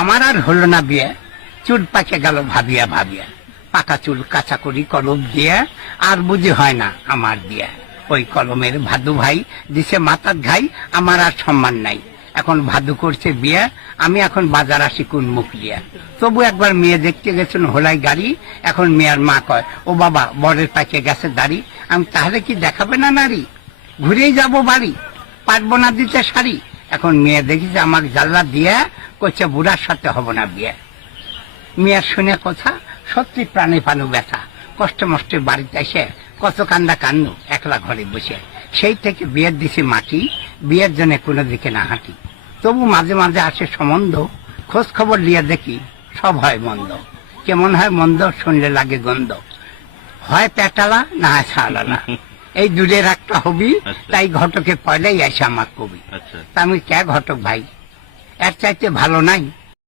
আমার আর হলো না বিয়ে, চুল পাকে গেল ভাবিয়া ভাবিয়া, পাকা চুল কাঁচা করি কলম দিয়ে, আর বুঝি হয় না আমার বিয়ে। ওই কলমের ভাদু ভাই দিছে মাথার ঘাই, আমার আর সম্মান নাই। এখন ভাদু করছে বিয়ে, আমি এখন বাজার আসি কোন মুখ দিয়া। তবু একবার মেয়ে দেখতে গেছেন হোলাই গাড়ি, এখন মেয়ের মা কয়, ও বাবা বরের পাকে গেছে দাড়ি। আমি তাহলে কি দেখাবে না নারী, ঘুরেই যাব বাড়ি, পারবো না দিতে শাড়ি। এখন মেয়ে দেখিছে আমার জাল্লা দিয়ে, কইছে বুড়ার সাথে হব না বিয়ে। মেয়ের শুনে কথা সত্যি প্রাণে পানু ব্যথা, কষ্ট মষ্টে বাড়িতে এসে কত কান্দা কান্নু একলা ঘরে বসে। সেই থেকে বিয়ের দিছি মাটি, বিয়ের জন্য কোনো দিকে না হাঁটি। তবু মাঝে মাঝে আসে সম্বন্ধ, খোঁজ খবর লিয়ে দেখি সব হয় মন্দ। কেমন হয় মন্দ, শুনলে লাগে গন্ধ, হয় পেটালা না হয় ছাড়ালা। এই দূরের একটা হবি, তাই ঘটকে পয়লাই আসে আমার কবি। তা আমি কে ঘটক ভাই, এর চাইতে ভালো নাই